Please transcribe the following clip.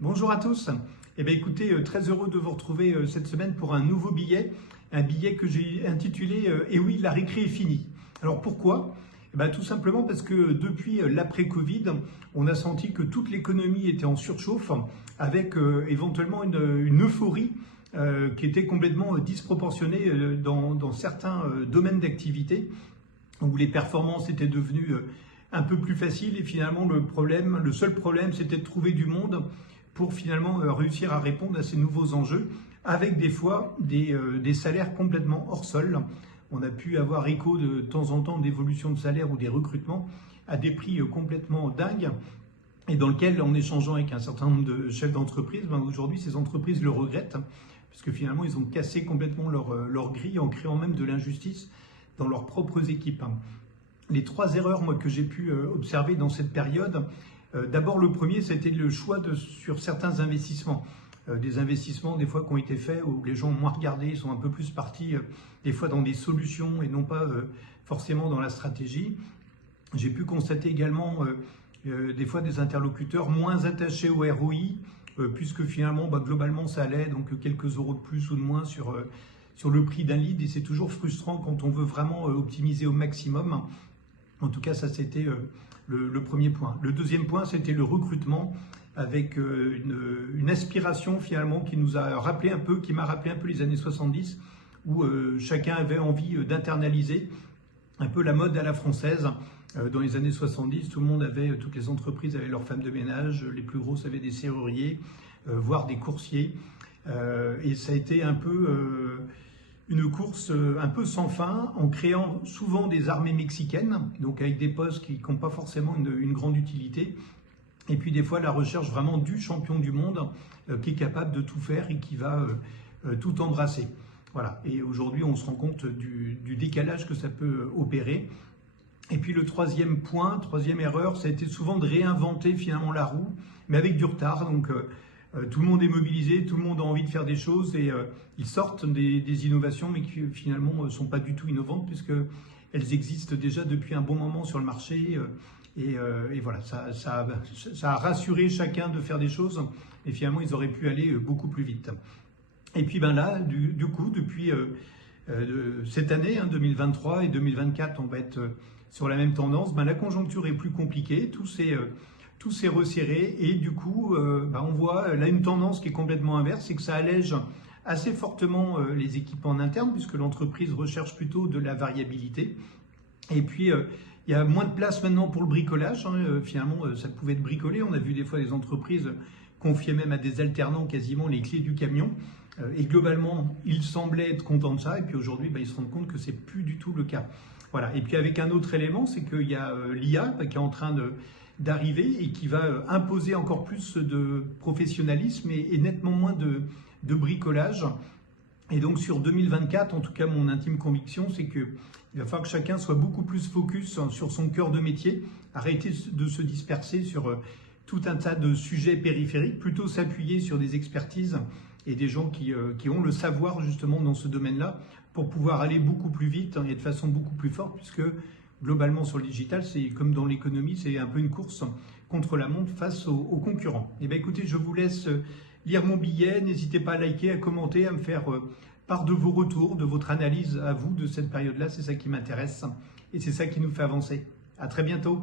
Bonjour à tous. Eh bien, écoutez, très heureux de vous retrouver cette semaine pour un nouveau billet, un billet que j'ai intitulé Eh oui, la récré est finie. Alors pourquoi? Eh bien, tout simplement parce que depuis l'après-Covid, on a senti que toute l'économie était en surchauffe, avec éventuellement une euphorie qui était complètement disproportionnée dans certains domaines d'activité, où les performances étaient devenues un peu plus faciles, et finalement le seul problème, c'était de trouver du monde pour finalement réussir à répondre à ces nouveaux enjeux, avec des fois des salaires complètement hors sol. On a pu avoir écho de temps en temps d'évolutions de salaire ou des recrutements à des prix complètement dingues, et dans lequel, en échangeant avec un certain nombre de chefs d'entreprise, aujourd'hui ces entreprises le regrettent, puisque finalement ils ont cassé complètement leur grille en créant même de l'injustice dans leurs propres équipes. Les trois erreurs que j'ai pu observer dans cette période, d'abord le premier, c'était le choix sur certains investissements. Des investissements des fois qui ont été faits où les gens ont moins regardé, ils sont un peu plus partis des fois dans des solutions et non pas forcément dans la stratégie. J'ai pu constater également des fois des interlocuteurs moins attachés au ROI, puisque finalement globalement ça allait, donc quelques euros de plus ou de moins sur le prix d'un lead, et c'est toujours frustrant quand on veut vraiment optimiser au maximum. En tout cas, ça c'était le premier point. Le deuxième point, c'était le recrutement, avec une aspiration finalement qui nous a rappelé un peu, qui m'a rappelé un peu les années 70, où chacun avait envie d'internaliser un peu la mode à la française. Dans les années 70, toutes les entreprises avaient leurs femmes de ménage, les plus grosses avaient des serruriers, voire des coursiers. Et ça a été un peu une course un peu sans fin, en créant souvent des armées mexicaines, donc avec des postes qui n'ont pas forcément une grande utilité. Et puis des fois la recherche vraiment du champion du monde qui est capable de tout faire et qui va tout embrasser. Voilà. Et aujourd'hui on se rend compte du décalage que ça peut opérer. Et puis le troisième erreur, ça a été souvent de réinventer finalement la roue, mais avec du retard. Donc tout le monde est mobilisé, tout le monde a envie de faire des choses, et ils sortent des innovations, mais qui finalement ne sont pas du tout innovantes, puisqu'elles existent déjà depuis un bon moment sur le marché. Et voilà, ça a rassuré chacun de faire des choses, et finalement ils auraient pu aller beaucoup plus vite. Et puis là, du coup, depuis cette année, 2023 et 2024, on va être sur la même tendance. La conjoncture est plus compliquée, tout s'est resserré, et du coup, on voit là une tendance qui est complètement inverse, c'est que ça allège assez fortement les équipes en interne, puisque l'entreprise recherche plutôt de la variabilité. Et puis, il y a moins de place maintenant pour le bricolage. Finalement, ça pouvait être bricolé. On a vu des fois des entreprises confier même à des alternants quasiment les clés du camion. Et globalement, ils semblaient être contents de ça. Et puis aujourd'hui, ils se rendent compte que c'est plus du tout le cas. Voilà. Et puis avec un autre élément, c'est qu'il y a l'IA qui est en train d'arriver et qui va imposer encore plus de professionnalisme et nettement moins de bricolage. Et donc sur 2024, en tout cas mon intime conviction, c'est qu'il va falloir que chacun soit beaucoup plus focus sur son cœur de métier, arrêter de se disperser sur tout un tas de sujets périphériques, plutôt s'appuyer sur des expertises et des gens qui ont le savoir justement dans ce domaine-là, pour pouvoir aller beaucoup plus vite et de façon beaucoup plus forte, puisque globalement sur le digital, c'est comme dans l'économie, c'est un peu une course contre la montre face aux concurrents. Et bien écoutez, je vous laisse lire mon billet, n'hésitez pas à liker, à commenter, à me faire part de vos retours, de votre analyse à vous de cette période-là, c'est ça qui m'intéresse et c'est ça qui nous fait avancer. À très bientôt.